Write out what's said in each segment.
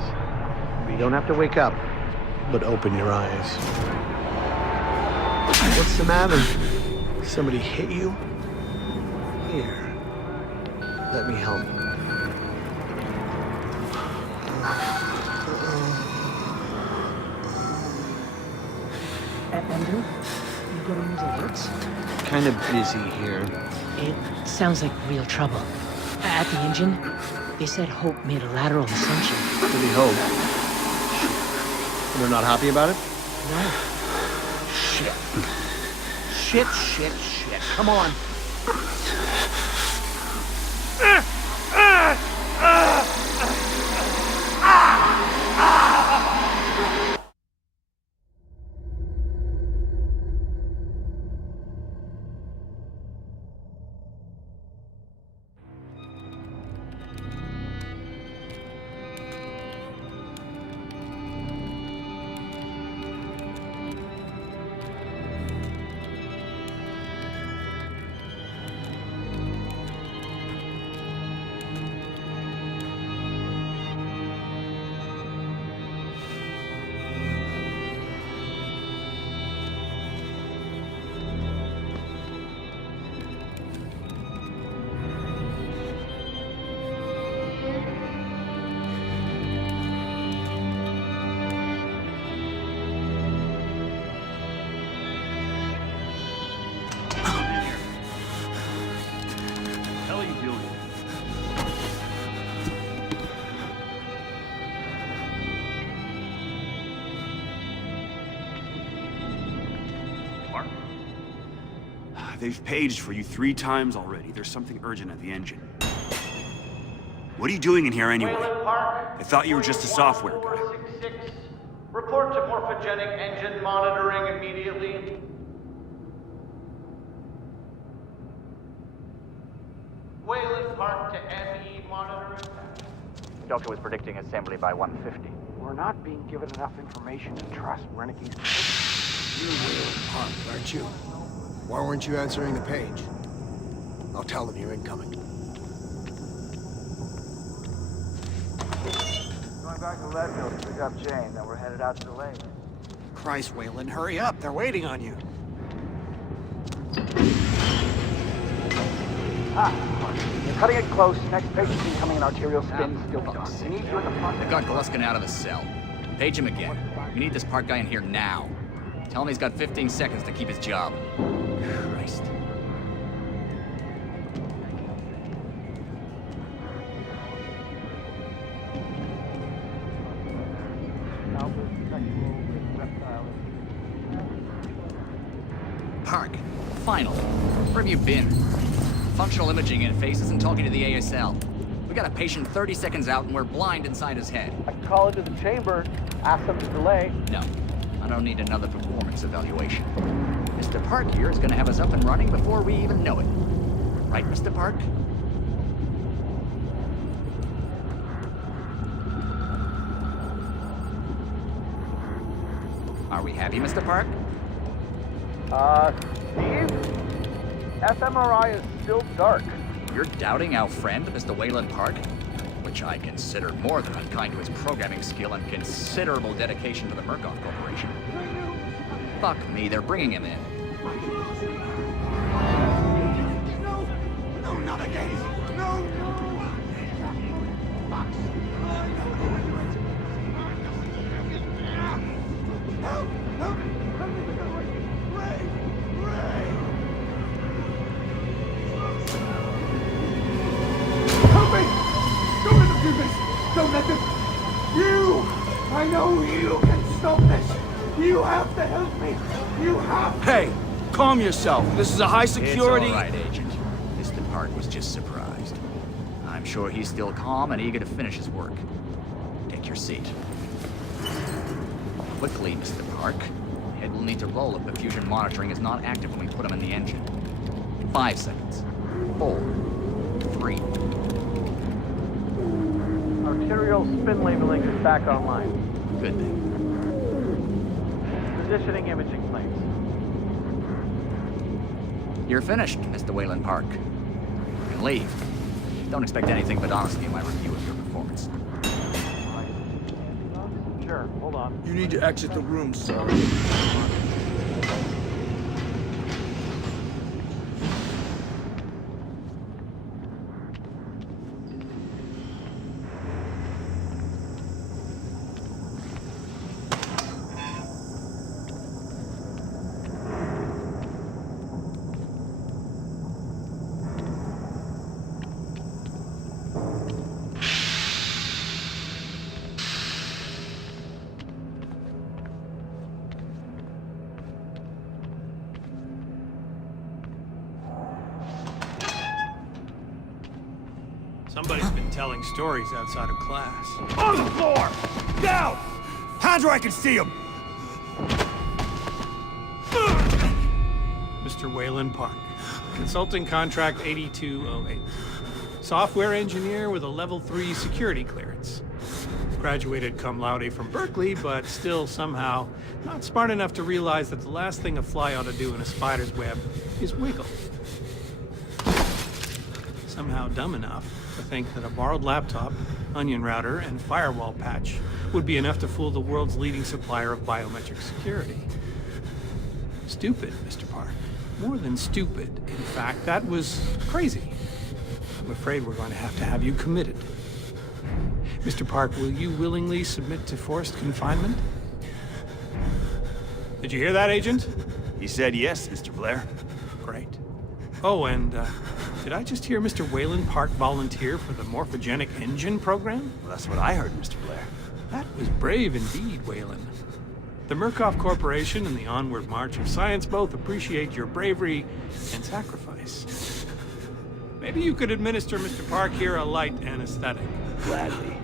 eyes. You don't have to wake up, but open your eyes. What's the matter? Somebody hit you? Here. Let me help. Andrew, you getting these alerts? Kind of busy here. It sounds like real trouble. At the engine, they said Hope made a lateral ascension. Really hope. They're not happy about it? No. Shit. Shit. Come on. They've paged for you 3 times already. There's something urgent at the engine. What are you doing in here anyway? I thought you were just a software guy. 1466. Report to morphogenic engine monitoring immediately. Wayland Park to ME monitoring. Doctor was predicting assembly by 150. We're not being given enough information to trust Wernicke's. You're Wayland Park, aren't you? Why weren't you answering the page? I'll tell them you're incoming. Going back to Leadville to pick up Jane, then we're headed out to the lake. Christ, Wayland, hurry up. They're waiting on you. You're cutting it close. Next patient's incoming arterial spin still done. We need you at the front. They got Gluskin out of the cell. Page him again. We need this Park guy in here now. Tell him he's got 15 seconds to keep his job. Christ. Park, final. Where have you been? Functional imaging interface isn't talking to the ASL. We got a patient 30 seconds out and we're blind inside his head. I can call into the chamber, ask them to delay. No, I don't need another performance evaluation. Mr. Park here is going to have us up and running before we even know it. Right, Mr. Park? Are we happy, Mr. Park? Steve? fMRI is still dark. You're doubting our friend, Mr. Wayland Park? Which I consider more than unkind to his programming skill and considerable dedication to the Murkoff Corporation. Fuck me, they're bringing him in. No, not again. No. Help! Ray! Help me! Don't let them do this! Don't let them... You! I know you can stop this! You have to help me! You have to... Hey, calm yourself. This is a high security... It's all right, Agent. Mr. Park was just surprised. I'm sure he's still calm and eager to finish his work. Take your seat. Quickly, Mr. Park. Head will need to roll if the fusion monitoring is not active when we put him in the engine. 5 seconds. 4, 3. Arterial spin labeling is back online. Good thing. Positioning imaging plates. You're finished, Mr. Wayland Park. You can leave. Don't expect anything but honesty in my review of your performance. Sure, hold on. You need to exit the room, sir. Somebody's been telling stories outside of class. On the floor! Down! Hands where I can see them! Mr. Wayland Park, consulting contract 8208. Software engineer with a level 3 security clearance. Graduated cum laude from Berkeley, but still somehow not smart enough to realize that the last thing a fly ought to do in a spider's web is wiggle. Somehow dumb enough to think that a borrowed laptop, onion router, and firewall patch would be enough to fool the world's leading supplier of biometric security. Stupid, Mr. Park. More than stupid. In fact, that was crazy. I'm afraid we're going to have you committed. Mr. Park, will you willingly submit to forced confinement? Did you hear that, Agent? He said yes, Mr. Blair. Great. Oh, and, did I just hear Mr. Wayland Park volunteer for the morphogenic engine program? Well, that's what I heard, Mr. Blair. That was brave indeed, Wayland. The Murkoff Corporation and the Onward March of Science both appreciate your bravery and sacrifice. Maybe you could administer Mr. Park here a light anesthetic. Gladly.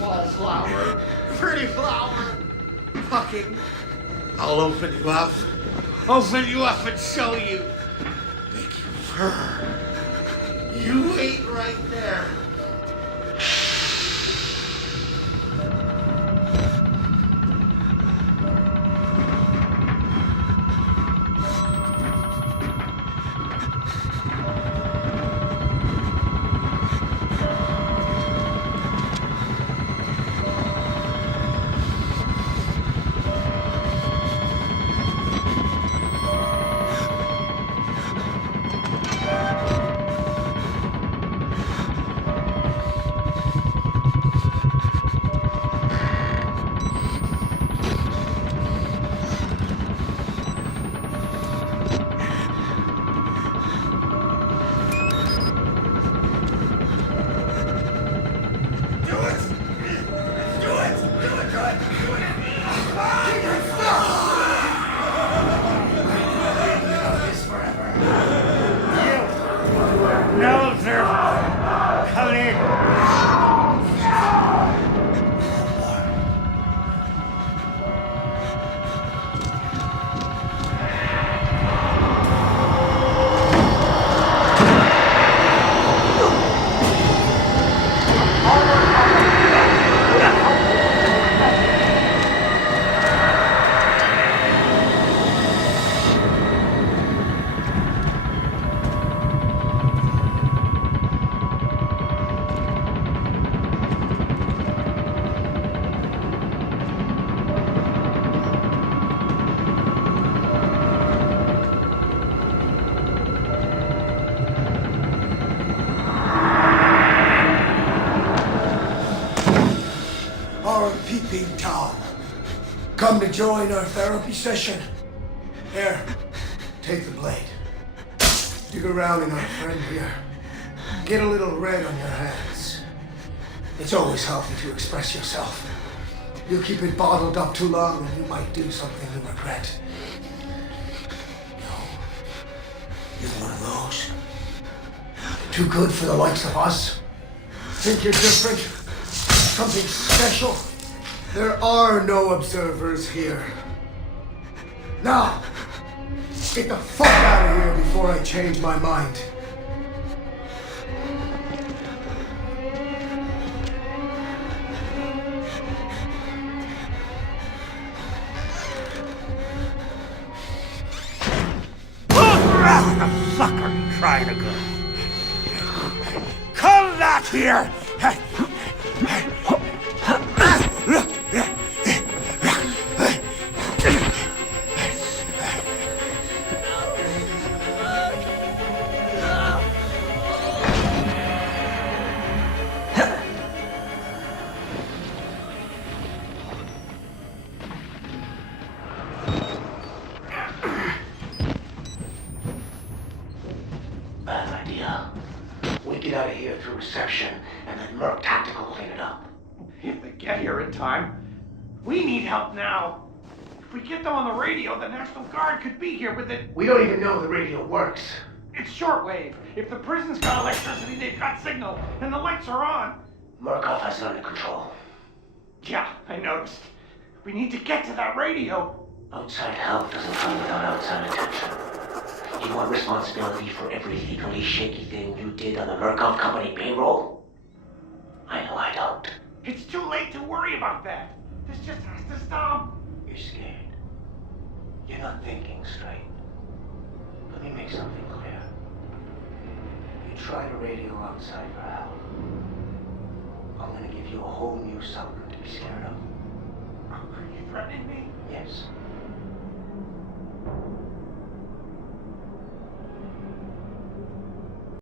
Wallflower. Pretty flower. Fucking. I'll open you up. Open you up and show you. Make you purr. You wait right there. our peeping Tom. Come to join our therapy session? Here, take the blade. Dig around in our friend here. Get a little red on your hands. It's always healthy to express yourself. You keep it bottled up too long and you might do something you regret. No. You're one of those. Too good for the likes of us? Think you're different? Something special? There are no observers here. Now, get the fuck out of here before I change my mind. What the fuck are you trying to do? Come back here! Bad idea. We get out of here through reception and let Merc Tactical clean it up. If they get here in time. We need help now. If we get them on the radio, the National Guard could be here with it. We don't even know the radio works. It's shortwave. If the prison's got electricity, they've got signal, and the lights are on. Murkoff has it under control. Yeah, I noticed. We need to get to that radio. Outside help doesn't come without outside attention. You want responsibility for every legally shaky thing you did on the Murkoff Company payroll? I know I don't. It's too late to worry about that. This just has to stop. You're scared. You're not thinking straight. Let me make something clear. You try to radio outside for help. I'm gonna give you a whole new something to be scared of. Are you threatening me? Yes.